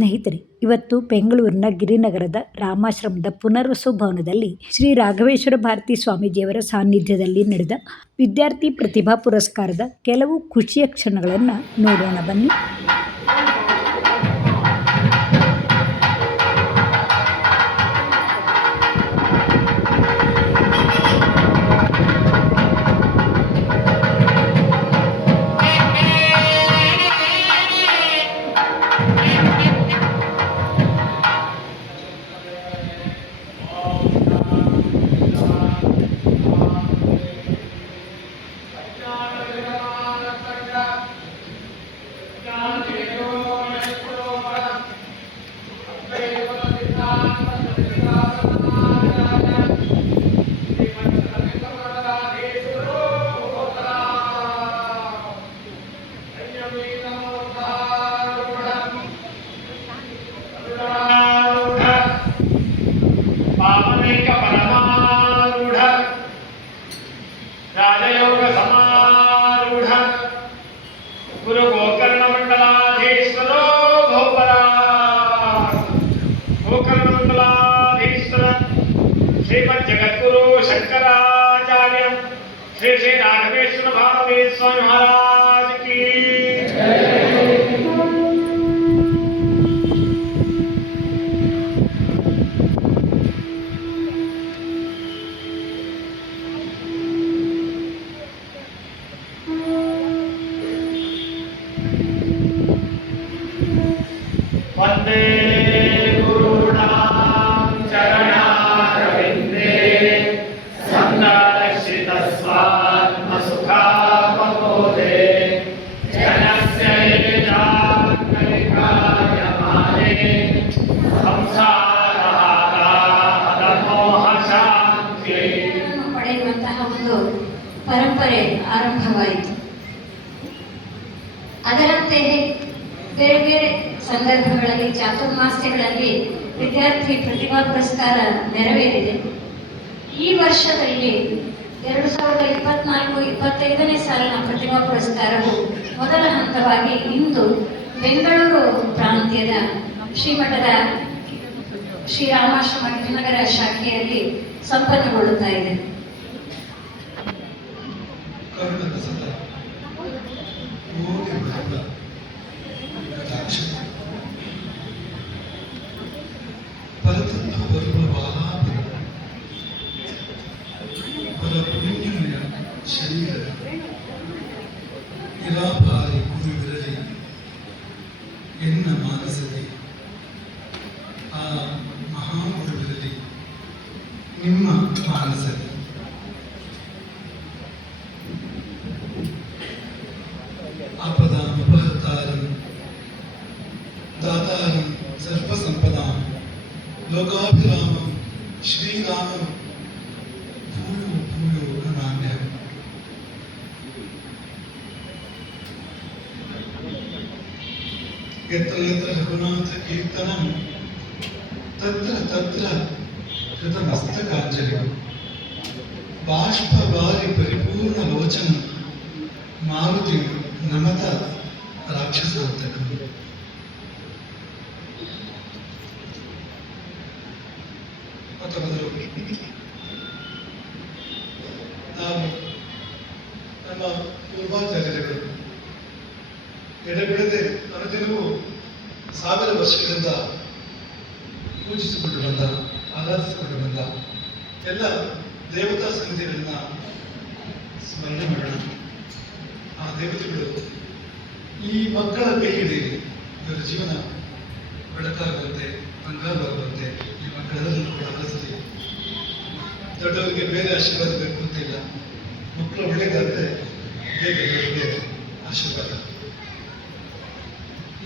ಸ್ನೇಹಿತರೆ, ಇವತ್ತು ಬೆಂಗಳೂರಿನ ಗಿರಿನಗರದ ರಾಮಾಶ್ರಮದ ಪುನರ್ವಸು ಭವನದಲ್ಲಿ ಶ್ರೀ ರಾಘವೇಶ್ವರ ಭಾರತಿ ಸ್ವಾಮೀಜಿಯವರ ಸಾನ್ನಿಧ್ಯದಲ್ಲಿ ನಡೆದ ವಿದ್ಯಾರ್ಥಿ ಪ್ರತಿಭಾ ಪುರಸ್ಕಾರದ ಕೆಲವು ಖುಷಿಯ ಕ್ಷಣಗಳನ್ನು ನೋಡೋಣ ಬನ್ನಿ. श्रीमद जगद्गुरु शंकराचार्य श्री श्री राघवेश्वर भारती स्वामी महाराज ಚಾತುರ್ಮಾಸ್ಯಗಳಲ್ಲಿ ವಿದ್ಯಾರ್ಥಿ ಪ್ರತಿಭಾ ಪುರಸ್ಕಾರ ನೆರವೇರಿದೆ. ಈ ವರ್ಷದಲ್ಲಿ ಎರಡು ಸಾವಿರದ ಇಪ್ಪತ್ನಾಲ್ಕು ಇಪ್ಪತ್ತೈದನೇ ಸಾಲಿನ ಪ್ರತಿಭಾ ಪುರಸ್ಕಾರವು ಮೊದಲ ಹಂತವಾಗಿ ಇಂದು ಬೆಂಗಳೂರು ಪ್ರಾಂತ್ಯದ ಶ್ರೀಮಠದ ಶ್ರೀರಾಮಾಶ್ರಮ ಗಿರಿನಗರ ಶಾಖೆಯಲ್ಲಿ ಸಂಪನ್ನಗೊಳ್ಳುತ್ತಾ ಇದೆ. ಎನ್ನ ಮಾನಸದಿ ಆ ಮಹಾಗುರುವಿರಲಿ ನಿಮ್ಮ ಮಾನಸದಿ వచనం. మారుతి నమత రాక్షస ಬೆಳಕಾಗುವಂತೆ ಬಂಗಾರವಾಗುವಂತೆ ನಿಮ್ಮ ಕೂಡ ಹರಸಲಿ ದೊಡ್ಡವರಿಗೆ ಬೇರೆ ಆಶೀರ್ವಾದ ಬೇಕು ಅಂತಿಲ್ಲ ಮಕ್ಕಳು ಒಳ್ಳೇದಾದ್ರೆ ದೊಡ್ಡವರಿಗೆ ಆಶೀರ್ವಾದ.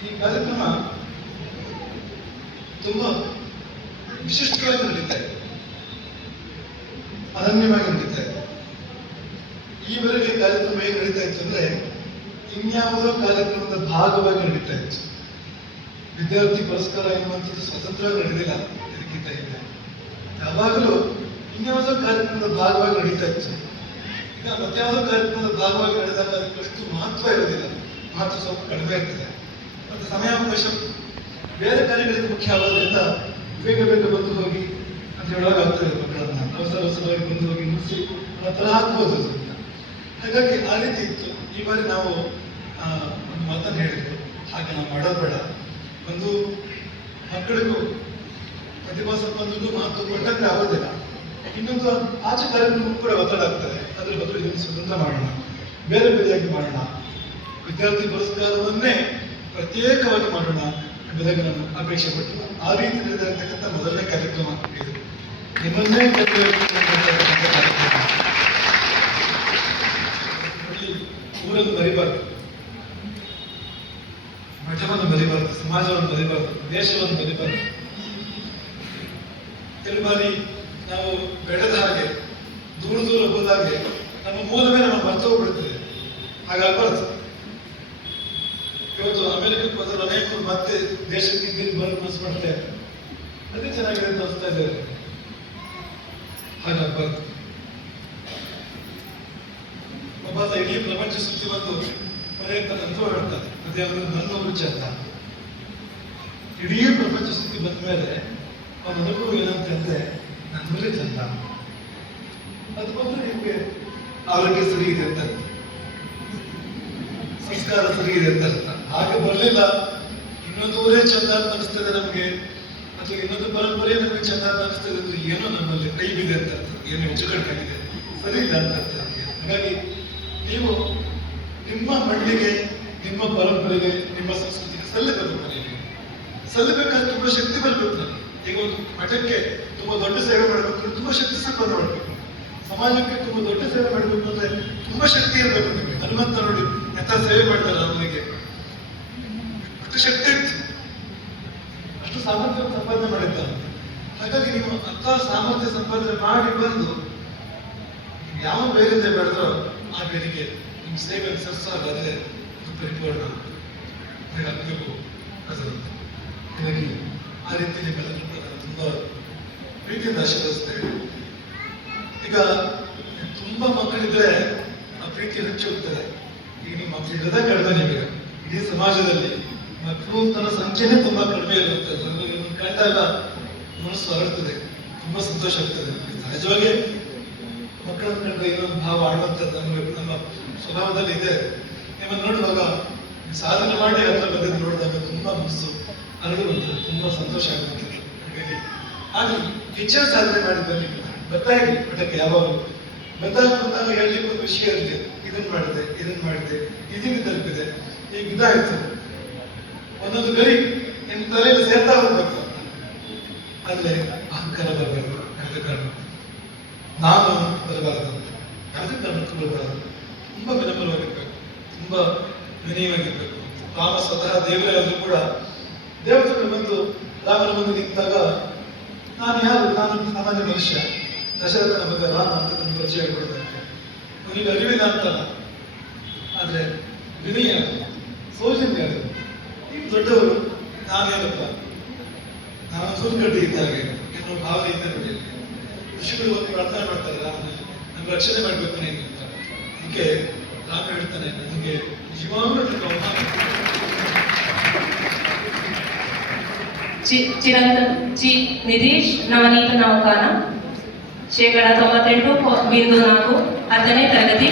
ಈ ಕಾರ್ಯಕ್ರಮ ತುಂಬಾ ವಿಶಿಷ್ಟವಾಗಿ ನಡೀತಾ ಇದೆ. ಅನನ್ಯವಾಗಿ ನಡೀತಾ ಇದೆ. ಈವರೆಗೆ ಕಾರ್ಯಕ್ರಮ ಹೇಗೆ ನಡೀತಾ ಇತ್ತು ಅಂದ್ರೆ, ಇನ್ಯಾವುದೋ ಕಾರ್ಯಕ್ರಮದ ಭಾಗವಾಗಿ ನಡೀತಾ ಇತ್ತು. ವಿದ್ಯಾರ್ಥಿ ಪುರಸ್ಕಾರ ಎನ್ನುವಂಥದ್ದು ಸ್ವತಂತ್ರ ನಡೆದಿಲ್ಲ ಇದಕ್ಕಿಂತ ಹಿಂದೆ. ಯಾವಾಗಲೂ ಇನ್ಯಾವುದೋ ಕಾರ್ಯಕ್ರಮದ ಭಾಗವಾಗಿ ನಡೀತಾ ಇತ್ತು. ಈಗ ಮತ್ಯಾವುದೋ ಕಾರ್ಯಕ್ರಮದ ಭಾಗವಾಗಿ ನಡೆದಾಗ ಅದಕ್ಕಷ್ಟು ಮಹತ್ವ ಇರೋದಿಲ್ಲ ಮಹತ್ವ ಸ್ವಲ್ಪ ಕಡಿಮೆ ಇರ್ತದೆ. ಮತ್ತು ಸಮಯಾವಕಾಶ ಬೇರೆ ಕಾರ್ಯಗಳಿಗೆ ಮುಖ್ಯ ಆಗೋದ್ರಿಂದ ಬೇಗ ಬೇಗ ಬಂದು ಹೋಗಿ ಅಂತ ಹೇಳುವಾಗ ಆಗ್ತದೆ ಮಕ್ಕಳನ್ನ. ಅವಸರ ಅವಸರವಾಗಿ ಬಂದು ಹೋಗಿ ಮುಗಿಸಿ ಥರ ಹಾಕ್ಬೋದು ಹಾಗಾಗಿ ಆ ರೀತಿ ಇತ್ತು. ಈ ಬಾರಿ ನಾವು ಒಂದು ಮಾತನ್ನು ಹೇಳಿದ್ರು. ಹಾಗೆ ನಾವು ಮಾಡೋದು ಬೇಡ. ಒಂದು ಮಕ್ಕಳಿಗೂ ಪ್ರತಿಭಾ ಸಂಬಂಧ ಮಾತು ಕೊಟ್ಟಂತೆ ಆಗೋದಿಲ್ಲ. ಇನ್ನೊಂದು ಆಚೆ ಕಾರ್ಯಕ್ರಮ ಕೂಡ ಒತ್ತಡ ಆಗ್ತದೆ. ಅದ್ರ ಬದಲು ಇದನ್ನು ಸ್ವತಂತ್ರ ಮಾಡೋಣ. ಬೇರೆ ಬೇರೆಯಾಗಿ ಮಾಡೋಣ. ವಿದ್ಯಾರ್ಥಿ ಪುರಸ್ಕಾರವನ್ನೇ ಪ್ರತ್ಯೇಕವಾಗಿ ಮಾಡೋಣ ಎಂಬುದಾಗಿ ನಾನು ಅಪೇಕ್ಷೆ. ಪಟ್ಟು ಆ ರೀತಿ ನಡೆದಿರ್ತಕ್ಕಂಥ ಮೊದಲನೇ ಕಾರ್ಯಕ್ರಮ ಇದು. ನಿಮ್ಮನ್ನೇ ಕಾರ್ಯಕ್ರಮ ಊರನ್ನು ಮರಿಬಾರ್ದು. ಮಠವನ್ನು ಬರಿಬಾರ್ದು ಸಮಾಜವನ್ನು ಬರಿಬಾರ್ದು ದೇಶವನ್ನು ಬರಿಬಾರ್ದು ಕೆಲವು ಬಾರಿ ನಾವು ಬೆಳೆದ ಹಾಗೆ, ದೂರ ದೂರ ಹೋದಾಗೆ ನಮ್ಮ ಮೂಲವೇ ನಮ್ಮ ಮರ್ತು ಹೋಗ್ಬಿಡ್ತದೆ ಹಾಗಾಗಬಾರ್ದು. ಇವತ್ತು ಅಮೆರಿಕಕ್ಕೆ ಹೋದ್ರೆ ಅನೇಕರು ಮತ್ತೆ ದೇಶಕ್ಕೆ ಹಿಂದಿನ ಬರೋ ಮನಸ್ಸು ಮಾಡ್ತಾ ಇದ್ದಾರೆ ಅದೇ ಚೆನ್ನಾಗಿದೆ ಅಂತ ಅನಿಸ್ತಾ ಇದ್ದಾರೆ ಹಾಗಾಗಬಾರ್ದು. ಒಬ್ಬ ಇಡೀ ಪ್ರಪಂಚ ಸುತ್ತಿ ಬಂದು ಮನೆಯಿಂದ ನಂತರ ಹೇಳ್ತಾನೆ. ಅದೇ ಅವರು ನನ್ನ ರುಚಿ ಅಂತ ಇಡೀ ಪ್ರಪಂಚ ಸ್ಥಿತಿ ಬಂದ ಮೇಲೆ ಅವನ ಅನುಭವ ಏನಂತಂದ್ರೆ ಮೇಲೆ ಚಂದ. ಅದು ಬಂದ್ರೆ ನಿಮಗೆ ಆರೋಗ್ಯ ಸರಿ ಇದೆ ಅಂತ. ಸಂಸ್ಕಾರ ಸರಿ ಇದೆ ಅಂತ ಅರ್ಥ. ಹಾಗೆ ಬರಲಿಲ್ಲ, ಇನ್ನೊಂದು ಊರೇ ಚಂದ ಅಂತ ಅನಿಸ್ತದೆ ನಮಗೆ, ಅಥವಾ ಇನ್ನೊಂದು ಪರಂಪರೆ ನಮಗೆ ಚಂದ ಅಂತ ಅನಿಸ್ತದೆ ಅಂದ್ರೆ ಏನೋ ನಮ್ಮಲ್ಲಿ ಕೈ ಇದೆ ಅಂತ ಅರ್ಥ. ಏನೋ ಹೆಚ್ಚು ಕಡಿಮೆ ಆಗಿದೆ. ಸರಿ ಇಲ್ಲ ಅಂತ ಅರ್ಥ ಹಾಗಾಗಿ ನೀವು ನಿಮ್ಮ ಮಣ್ಣಿಗೆ ನಿಮ್ಮ ಪರಂಪರೆಗೆ, ನಿಮ್ಮ ಸಂಸ್ಕೃತಿಗೆ ಸಲ್ಲಬೇಕು ಮನೆಯಲ್ಲಿ ಸಲ್ಲಬೇಕಾದ್ರೆ ತುಂಬಾ ಶಕ್ತಿ ಬರಬೇಕು ನನಗೆ ಈಗ ಒಂದು ಮಠಕ್ಕೆ ತುಂಬಾ ದೊಡ್ಡ ಸೇವೆ ಮಾಡಬೇಕು ತುಂಬಾ ಶಕ್ತಿ ಸಂಪಾದ ಮಾಡಬೇಕು. ಸಮಾಜಕ್ಕೆ ತುಂಬಾ ದೊಡ್ಡ ಸೇವೆ ಮಾಡಬೇಕು ಅಂದ್ರೆ ತುಂಬಾ ಶಕ್ತಿ ಇರಬೇಕು ನಿಮಗೆ ಹನುಮಂತ ನೋಡಿ ಎಂತ ಸೇವೆ ಮಾಡ್ತಾರೆ ಅವನಿಗೆ ಅಷ್ಟು ಶಕ್ತಿ ಇತ್ತು. ಅಷ್ಟು ಸಾಮರ್ಥ್ಯ ಸಂಪಾದನೆ ಮಾಡಿದ್ದಾರೆ. ಹಾಗಾಗಿ ನೀವು ಅಂತ ಸಾಮರ್ಥ್ಯ ಸಂಪಾದನೆ ಮಾಡಿ ಬಂದು ಯಾವ ಬೇರಿಂದ ಬೆಳೆದ್ರೋ ಆ ಬೇರಿಗೆ ನಿಮ್ಮ ಸೇವೆ ಸರಸಾಗಾದ್ರೆ ಪರಿಪೂರ್ಣ ಆಗಬೇಕು ಅದು ಹಾಗಾಗಿ ಆ ರೀತಿ ನಿಮ್ಮೆಲ್ಲರೂ ತುಂಬಾ ಪ್ರೀತಿಯಿಂದ ಆಶೀರ್ವದಿಸ್ತೇವೆ ಈಗ ತುಂಬ ಮಕ್ಕಳಿದ್ರೆ ಆ ಪ್ರೀತಿ ಹೆಚ್ಚು ಹೋಗ್ತದೆ ಈಗ ನಿಮ್ಮ ಮಕ್ಕಳು ಇರೋದೇ ಕಡಿಮೆ ನಿಮಗೆ. ಇಡೀ ಸಮಾಜದಲ್ಲಿ ಮಕ್ಕಳು ತನ್ನ ಸಂಖ್ಯೆನೇ ತುಂಬ ಕಡಿಮೆ ಇರುತ್ತೆ. ಕಂಡಾಗ ಮನಸ್ಸು ಹರಡ್ತದೆ ತುಂಬ ಸಂತೋಷ ಆಗ್ತದೆ ಸಹಜವಾಗಿ ಮಕ್ಕಳನ್ನು ಕಂಡ್ರೆ ಏನೋ ಭಾವ ಆಡುವಂಥದ್ದು ನಮಗೆ ನಮ್ಮ ಸ್ವಭಾವದಲ್ಲಿ ಇದೆ. ನಿಮ್ಮನ್ನು ನೋಡುವಾಗ ಸಾಧನೆ ಮಾಡಿ ಹತ್ರ ಬಂದಿದ್ದು ನೋಡಿದಾಗ ತುಂಬಾ ಮನಸ್ಸು ಬಂತು ತುಂಬಾ ಸಂತೋಷ ಆಗುತ್ತೆ. ಹಾಗಾಗಿ ಹೆಚ್ಚಿನ ಸಾಧನೆ ಮಾಡಿ ಬನ್ನಿ ಬರ್ತಾ ಇರಿ ಮಠಕ್ಕೆ ಯಾವಾಗ? ಬಂದಾಗ ಬಂದಾಗ ಹೇಳಲಿಕ್ಕೆ ಒಂದು ವಿಷಯ ಇರಲಿ ಇದನ್ನ ಮಾಡಿದೆ ಇದನ್ನ ಮಾಡಿದೆ ಇದನ್ನು ತಲುಪಿದೆ. ಈಗ ಇದಾಯ್ತು. ಒಂದೊಂದು ಗರಿ ನಿಮ್ಮ ತಲೆಯಲ್ಲಿ ಸೇರ್ತಾ ಹೋಗ್ಬೇಕು. ಆದ್ರೆ ಅಹಂಕಾರ ಬರಬಾರ್ದು, ಕಳೆದ ಕಾರಣ ನಾನು ಬರಬಾರದು ಯಾವುದೇ ಕಾರಣಕ್ಕೂ ಬರಬಾರದು. ತುಂಬಾ ವಿನಮ್ರವಾಗಿರ್ಬೇಕು. ತುಂಬಾ ವಿನಯವಾಗಿರ್ಬೇಕು. ರಾಮ ಸ್ವತಃ ದೇವರೇ ಆದ್ರೂ ಕೂಡ ದೇವತೆಗಳು ಬಂದು ರಾಮನ ಮುಂದೆ ನಿಂತಾಗ ನಾನು ಯಾರು? ನಾನು ಸಾಮಾನ್ಯ ಮನುಷ್ಯ. ದಶರಥನ ಮಗ ರಾಮ ಅಂತ ನನ್ನ ಪರಿಚಯ ಕೊಡೋದಂತೆ ಅವನಿಗೆ ಅರಿವಿಲ್ಲ ಅಂತಲ್ಲ. ಆದರೆ ವಿನಯ ಸೌಜನ್ಯ ಅದು. ನೀವು ದೊಡ್ಡವರು, ನಾನೇನಪ್ಪ? ನಾನು ಸುಲ್ಕಟ್ಟಿ ಇದ್ದಾಗೆ ಎನ್ನುವ ಭಾವನೆ ಇದೆ ನೋಡಿ. ಋಷಿಗಳು ಒಂದು ಪ್ರಾರ್ಥನೆ ಮಾಡ್ತಾರೆ, ರಾಮನ ನಮ್ಮ ರಕ್ಷಣೆ ಮಾಡಬೇಕು ನೀನು ಅಂತ. ಅದಕ್ಕೆ ರಾಮ ಹೇಳ್ತಾನೆ ನನಗೆ ಜೀವಾಮೃತ ಚಿರಂತ, ಚಿ ನಿತೀಶ್ ನವನೀತ ನೌಕಾನ ಶೇಕಡ ತೊಂಬತ್ತೆಂಟು ಬಿಂದು ನಾಲ್ಕು, ಹತ್ತನೇ ತರಗತಿ.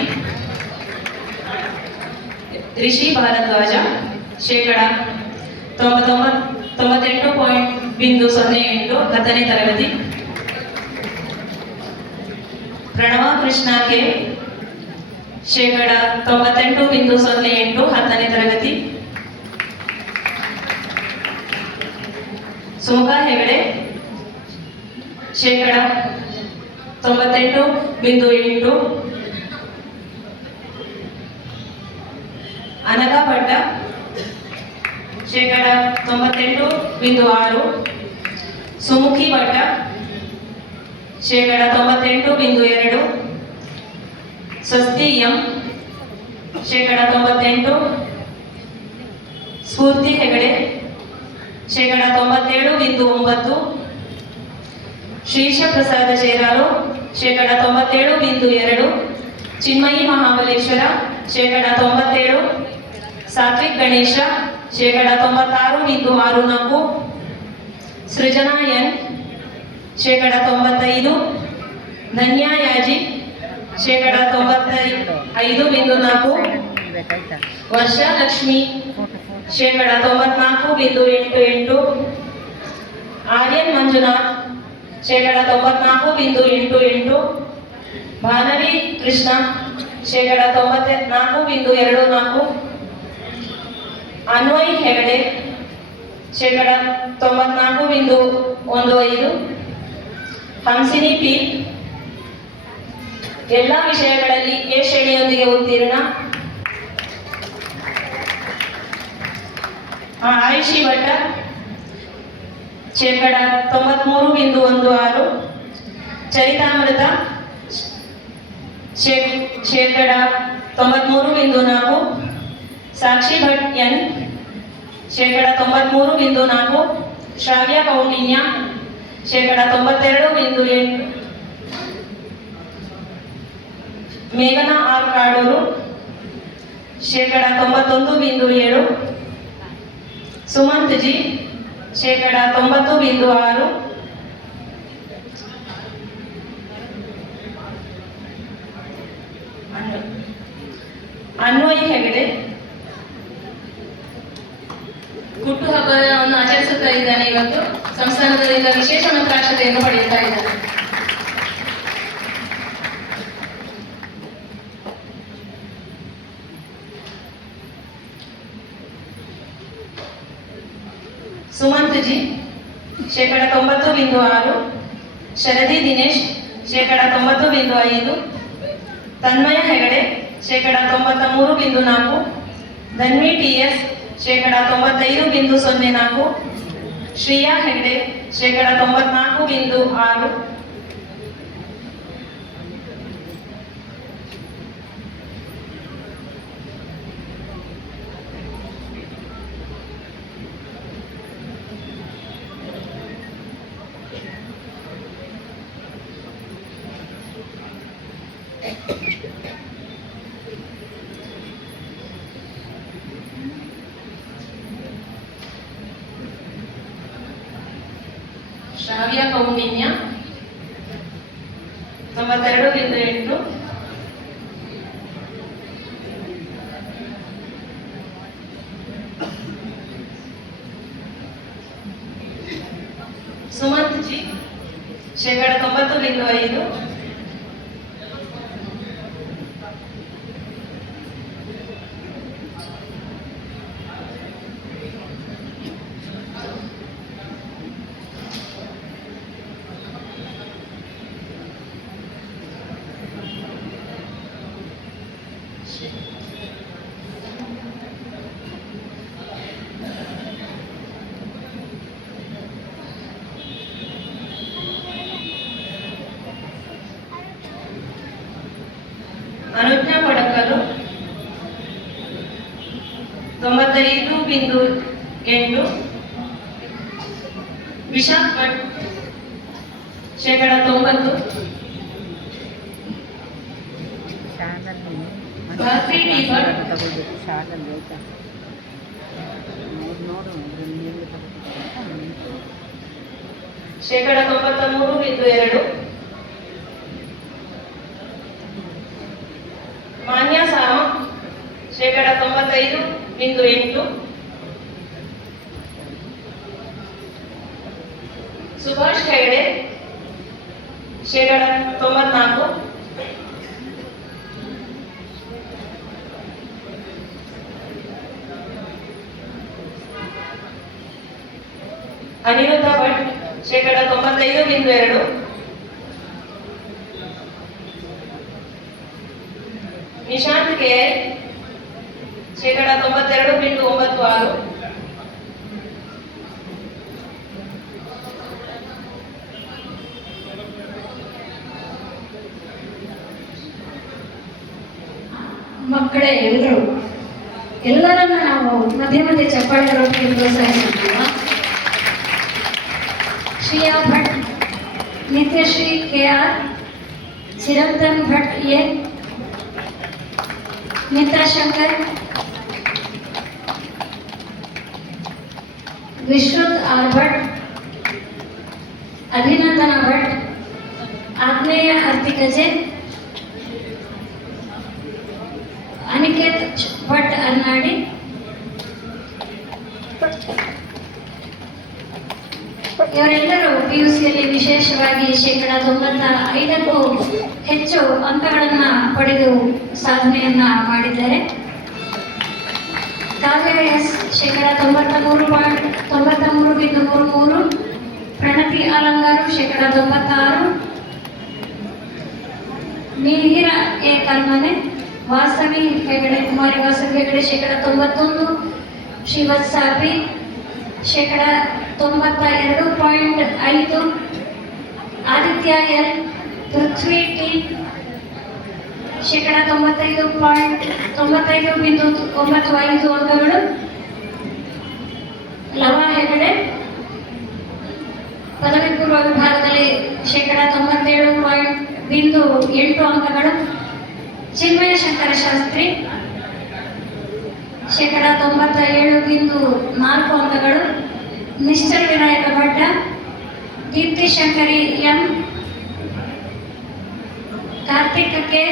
ರಿಷಿ ಭಾರದ್ವಾಜ, ಶೇಕಡ ತೊಂಬತ್ತೊಂಬತ್ ತೊಂಬತ್ತೆಂಟು ಪಾಯಿಂಟ್ ಬಿಂದು ಸೊನ್ನೆ ಎಂಟು, ಹತ್ತನೇ ತರಗತಿ. ಪ್ರಣವ ಕೃಷ್ಣ ಕೆ ಶೇಕಡ ತೊಂಬತ್ತೆಂಟು ಬಿಂದು ಸೊನ್ನೆ ಎಂಟು ಹತ್ತನೇ ತರಗತಿ. ಸುಮುಖ ಹೆಗಡೆ, ಶೇಕಡ ತೊಂಬತ್ತೆಂಟು ಬಿಂದು ಎಂಟು. ಅನಘಾ ಭಟ್ಟ, ಶೇಕಡ ತೊಂಬತ್ತೆಂಟು ಬಿಂದು ಆರು. ಸುಮುಖಿ ಭಟ್ಟ, ಶೇಕಡ ತೊಂಬತ್ತೆಂಟು ಬಿಂದು ಎರಡು. ಸ್ವಸ್ತಿ ಎಂ ಶೇಕಡ ತೊಂಬತ್ತೆಂಟು. ಸ್ಫೂರ್ತಿ ಹೆಗಡೆ, ಶೇಕಡ ತೊಂಬತ್ತೇಳು, ಬಿಂದು ಒಂಬತ್ತು. ಶ್ರೀಶ ಪ್ರಸಾದ ಶೇರಾರು ಶೇಕಡ ತೊಂಬತ್ತೇಳು, ಬಿಂದು ಎರಡು. ಚಿನ್ಮಯಿ ಮಹಾಬಲೇಶ್ವರ, ಶೇಕಡ ತೊಂಬತ್ತೇಳು. ಸಾತ್ವಿಕ್ ಗಣೇಶ, ಶೇಕಡ ತೊಂಬತ್ತಾರು, ಬಿಂದು ಆರು, ನಾಲ್ಕು. ಸೃಜನಾ ಎನ್ ಶೇಕಡ ತೊಂಬತ್ತೈದು. ಧನ್ಯಾ ಯಾಜಿ ಶೇಕಡ ತೊಂಬತ್ತೈ ಐದು ಬಿಂದು ನಾಲ್ಕು. ವರ್ಷಾ ಲಕ್ಷ್ಮಿ ಶೇಕಡ ತೊಂಬತ್ನಾಲ್ಕು ಬಿಂದು ಎಂಟು ಎಂಟು. ಆರ್ಯನ್ ಮಂಜುನಾಥ್, ಶೇಕಡ ತೊಂಬತ್ನಾಲ್ಕು ಬಿಂದು ಎಂಟು ಎಂಟು. ಭಾನವಿ ಕೃಷ್ಣ, ಶೇಕಡ ತೊಂಬತ್ನಾಲ್ಕು ಬಿಂದು ಎರಡು ನಾಲ್ಕು. ಅನ್ವಯ್ ಹೆಗಡೆ, ಶೇಕಡ ತೊಂಬತ್ನಾಲ್ಕು ಬಿಂದು ಒಂದು ಐದು. ಹಂಸಿನಿ ಪಿ ಎಲ್ಲ ವಿಷಯಗಳಲ್ಲಿ ಎ ಶ್ರೇಣಿಯೊಂದಿಗೆ ಉತ್ತೀರ್ಣ ಆಯುಷಿ ಭಟ್ಟ ಶೇಕಡ ತೊಂಬತ್ಮೂರು ಬಿಂದು ಒಂದು ಆರು. ಚರಿತಾಮೃತ, ಶೇ- ಶೇಕಡ ತೊಂಬತ್ಮೂರು ಬಿಂದು ನಾಲ್ಕು. ಸಾಕ್ಷಿ ಭಟ್ ಎನ್, ಶೇಕಡ ತೊಂಬತ್ಮೂರು ಬಿಂದು ನಾಲ್ಕು. ಶ್ರಾವ್ಯ ಕೌಂಡಿನ್ಯ ಶೇಕಡ ತೊಂಬತ್ತೆರಡು ಬಿಂದು ಎಂಟು. ಮೇಘನಾ ಆರ್ ಕಾಡೂರು ಶೇಕಡ ತೊಂಬತ್ತೊಂದು ಬಿಂದು ಏಳು, ಸುಮಂತ್ ಜಿ ಶೇಕಡ ತೊಂಬತ್ತು ಬಿಂದು ಆರು ಅನ್ವ- ಅನ್ವಯ್ ಹೆಗಡೆ ಹುಟ್ಟುಹಬ್ಬವನ್ನು ಆಚರಿಸುತ್ತಾ ಇದ್ದಾನೆ ಇವತ್ತು. ಸಂಸ್ಥಾನದಿಂದ ವಿಶೇಷ ಮಂತ್ರಾಕ್ಷತೆಯನ್ನು ಪಡೆಯುತ್ತಾ ಇದ್ದಾನೆ. ಸುಮಂತ್ ಜಿ ಶೇಕಡ ತೊಂಬತ್ತು ಬಿಂದು ಆರು, ಶರದಿ ದಿನೇಶ್, ಶೇಕಡ ತೊಂಬತ್ತು ಬಿಂದು ಐದು, ತನ್ಮಯ ಹೆಗಡೆ, ಶೇಕಡ ತೊಂಬತ್ತ ಮೂರು ಬಿಂದು ನಾಲ್ಕು, ಧನ್ವಿ ಟಿ ಎಸ್, ಶೇಕಡ ತೊಂಬತ್ತೈದು ಬಿಂದು ಸೊನ್ನೆ ನಾಲ್ಕು, ಶ್ರೀಯಾ ಹೆಗಡೆ, ಶೇಕಡ ತೊಂಬತ್ನಾಲ್ಕು ಬಿಂದು ಆರು ಶ್ರಾವ್ಯ ಕೌಂಡಿನ್ಯ ತೊಂಬತ್ತೆರಡು ಬಿಂದು ಎಂಟು. ಸುಮಂತ್ ಜಿ ಶೇಕಡ ತೊಂಬತ್ತು ಬಿಂದು ಐದು. ಅನುಜ್ಞಾ ಪಡಕಲು ತೊಂಬತ್ತೈದು ಬಿಂದು ಎಂಟು ವಿಶಾಖ್ ಭಟ್ ಶೇಕಡ ತೊಂಬತ್ತು. ಶೇಕಡ ತೊಂಬತ್ತ ಮೂರು ಬಿಂದು ಎರಡು. ಶೇಕಡ ತೊಂಬತ್ತೈದು ಬಿಂದು ಎಂಟು. ಸುಭಾಷ್ ಹೆಗಡೆ ಶೇಕಡ ತೊಂಬತ್ನಾಲ್ಕು. ಅನಿರುದ್ಧ ಭಟ್ ಶೇಕಡ ತೊಂಬತ್ತೈದು ಬಿಂದು ಎರಡು ನಿಶಾಂತ್ ಕೆ ಶೇಕಡ ತೊಂಬತ್ತೆರಡು ಮಕ್ಕಳೇ ಎಲ್ಲರೂ ಎಲ್ಲರನ್ನ ನಾವು ಮಧ್ಯೆ ಮಧ್ಯೆ ಚಪ್ಪಾಳೆ ತರೋದಕ್ಕೆ ಪ್ರೋತ್ಸಾಹಿಸಿದ್ದೀವ? Shriya Bhat, Nityashree K R Chiranthan Bhat A. Mitra Shankar Vishruth R Bhat. Abhinandana Bhat. Agneya Arthikaje Aniket Bhat ಅರ್ನಾಡಿ. ಇವರೆಲ್ಲರೂ ಪಿ ಯು ಸಿಯಲ್ಲಿ ವಿಶೇಷವಾಗಿ ಶೇಕಡ ತೊಂಬತ್ತ ಐದಕ್ಕೂ ಹೆಚ್ಚು ಅಂಕಗಳನ್ನು ಪಡೆದು ಸಾಧನೆಯನ್ನ ಮಾಡಿದ್ದಾರೆ. ಕಾವ್ಯ ಎಸ್ ಶೇಕಡ ತೊಂಬತ್ತ ಮೂರು ಪಾಯಿಂಟ್ ತೊಂಬತ್ತ ಮೂರು ಬಿಂದು ಮೂರು ಮೂರು. ಪ್ರಣತಿ ಅಲಂಗಾರು ಶೇಕಡ ತೊಂಬತ್ತಾರು. ಮಿಹಿರ ಎ ಕಲ್ಮನೆ ವಾಸವಿ ಹೆಗಡೆ ಕುಮಾರಿ ವಾಸವಿ ಹೆಗಡೆ ಶೇಕಡ ತೊಂಬತ್ತೊಂದು. ಶ್ರೀವತ್ಸಾಪಿ ಶೇಕಡ ತೊಂಬತ್ತ ಎರಡು ಪಾಯಿಂಟ್ ಐದು. ಆದಿತ್ಯ ಎಲ್ ಪೃಥ್ವಿ ಟಿ ಶೇಕಡ ತೊಂಬತ್ತೈದು ಪಾಯಿಂಟ್ ತೊಂಬತ್ತೈದು ಬಿಂದು ಒಂಬತ್ತು ಐದು ಅಂಕಗಳು. ಲವ ಹೆಗಡೆ ಪದವಿ ಪೂರ್ವ ವಿಭಾಗದಲ್ಲಿ ಶೇಕಡ ತೊಂಬತ್ತೇಳು ಪಾಯಿಂಟ್ ಬಿಂದು ಎಂಟು ಅಂಕಗಳು. ಚಿನ್ಮಯ ಶಂಕರ ಶಾಸ್ತ್ರಿ ಶೇಕಡ ತೊಂಬತ್ತ ಏಳು ಬಿಂದು ನಾಲ್ಕು ಅಂಕಗಳು. ನಿಶ್ಚಲ್ ವಿನಾಯಕ ಭಟ್ಟ ದೀಪ್ತಿ ಶಂಕರಿ ಎಂ. ಕಾರ್ತಿಕ್ ಕೆ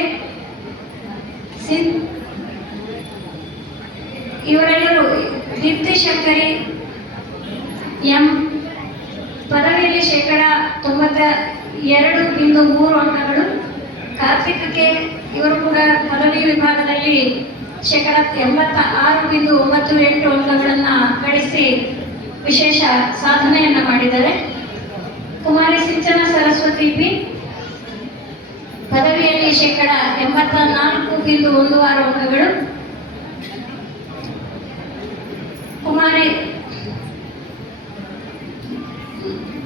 ಸಿನ್ ಇವರೆಲ್ಲರೂ ದೀಪ್ತಿ ಶಂಕರಿ ಎಂ ಪದವಿಯಲ್ಲಿ ಶೇಕಡ ತೊಂಬತ್ತ ಎರಡು ಬಿಂದು ಮೂರು ಅಂಕಗಳು. ಕಾರ್ತಿಕಕ್ಕೆ ಇವರು ಕೂಡ ಪದವಿ ವಿಭಾಗದಲ್ಲಿ ಶೇಕಡ ಎಂಬತ್ತ ಆರು ಬಿಂದು ಒಂಬತ್ತು ಎಂಟು ಅಂಕಗಳನ್ನು ಗಳಿಸಿ ವಿಶೇಷ ಸಾಧನೆಯನ್ನು ಮಾಡಿದ್ದಾರೆ. ಕುಮಾರಿ ಸಿಂಚನ ಸರಸ್ವತಿ ಪಿ ಪದವಿಯಲ್ಲಿ ಶೇಕಡ ಎಂಬತ್ತ ನಾಲ್ಕು ಬಿಂದು ಒಂದು ಆರು ಅಂಕಗಳು. ಕುಮಾರಿ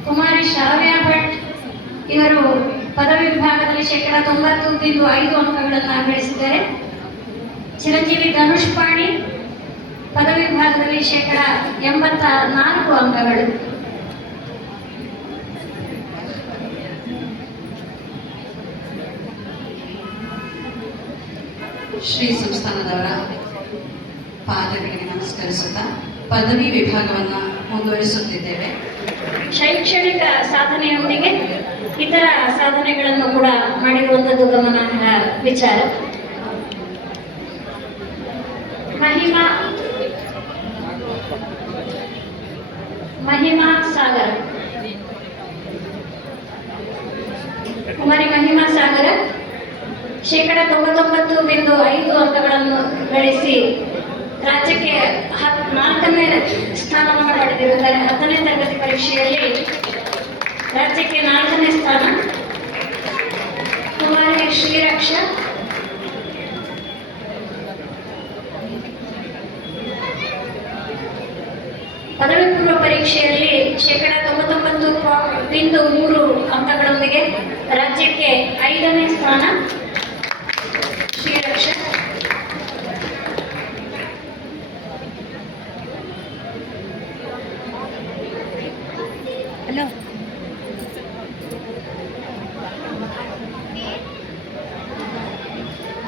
ಕುಮಾರಿ ಶ್ರಾವ್ಯ ಭಟ್ ಇವರು ಪದವಿ ವಿಭಾಗದಲ್ಲಿ ಶೇಕಡ ತೊಂಬತ್ತು ಬಿಂದು ಐದು ಅಂಕಗಳನ್ನು ಗಳಿಸಿದ್ದಾರೆ. ಚಿರಂಜೀವಿ ಧನುಷ್ ಪಾಣಿ ಪದವಿ ವಿಭಾಗದಲ್ಲಿ ಶೇಕಡ ಎಂಬತ್ತ ನಾಲ್ಕು ಅಂಕಗಳು. ಶ್ರೀ ಸಂಸ್ಥಾನದವರ ಪಾದಗಳಿಗೆ ನಮಸ್ಕರಿಸುತ್ತಾ ಪದವಿ ವಿಭಾಗವನ್ನು ಮುಂದುವರಿಸುತ್ತಿದ್ದೇವೆ. ಶೈಕ್ಷಣಿಕ ಸಾಧನೆಯೊಂದಿಗೆ ಇತರ ಸಾಧನೆಗಳನ್ನು ಕೂಡ ಮಾಡಿರುವಂಥದ್ದು ಗಮನಾರ್ಹ ವಿಚಾರ. ಮಹಿಮಾ ಮಹಿಮಾ ಸಾಗರ. ಕುಮಾರಿ ಮಹಿಮಾ ಸಾಗರ, ಶೇಕಡ ತೊಂಬತ್ತೊಂಬತ್ತು ಬಿಂದು ಐದು ಅಂಕಗಳನ್ನು ಗಳಿಸಿ ರಾಜ್ಯಕ್ಕೆ ಹತ್ ನಾಲ್ಕನೇ ಸ್ಥಾನವನ್ನು ಅಂದರೆ ಹತ್ತನೇ ತರಗತಿ ಪರೀಕ್ಷೆಯಲ್ಲಿ ರಾಜ್ಯಕ್ಕೆ ನಾಲ್ಕನೇ ಸ್ಥಾನ. ಕುಮಾರಿ ಶ್ರೀರಕ್ಷ. ಪದವಿ ಪೂರ್ವ ಪರೀಕ್ಷೆಯಲ್ಲಿ ಶೇಕಡ ತೊಂಬತ್ತೊಂಬತ್ತು ಬಿಂದು ಮೂರು ಅಂಕಗಳೊಂದಿಗೆ ರಾಜ್ಯಕ್ಕೆ ಐದನೇ ಸ್ಥಾನ ಶ್ರೀರಕ್ಷ ಹಲೋ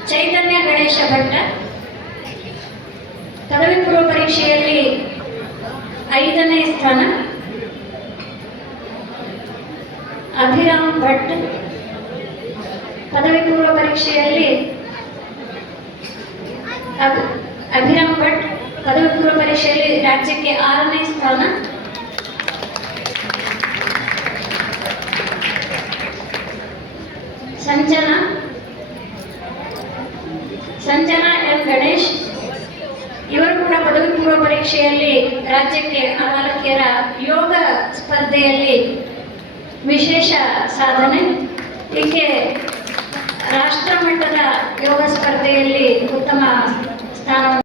ಚೈತನ್ಯ ಗಣೇಶ ಭಟ್ಟ ಪದವಿ ಪೂರ್ವ ಪರೀಕ್ಷೆಯಲ್ಲಿ ಐದನೇ ಸ್ಥಾನ ಅಭಿರಾಮ್ ಭಟ್ ಪದವಿ ಪೂರ್ವ ಪರೀಕ್ಷೆಯಲ್ಲಿ ಅಭಿ- ಅಭಿರಾಮ್ ಭಟ್ ಪದವಿ ಪೂರ್ವ ಪರೀಕ್ಷೆಯಲ್ಲಿ ರಾಜ್ಯಕ್ಕೆ ಆರನೇ ಸ್ಥಾನ. ಸಂಜನಾ ಸಂಜನಾ ಎಂ ಗಣೇಶ್, ಇವರು ಕೂಡ ಪದವಿ ಪೂರ್ವ ಪರೀಕ್ಷೆಯಲ್ಲಿ ರಾಜ್ಯಕ್ಕೆ ಬಾಲಕಿಯರ ಯೋಗ ಸ್ಪರ್ಧೆಯಲ್ಲಿ ವಿಶೇಷ ಸಾಧನೆ. ಹೀಗೆ ರಾಷ್ಟ್ರ ಮಟ್ಟದ ಯೋಗ ಸ್ಪರ್ಧೆಯಲ್ಲಿ ಉತ್ತಮ ಸ್ಥಾನವನ್ನು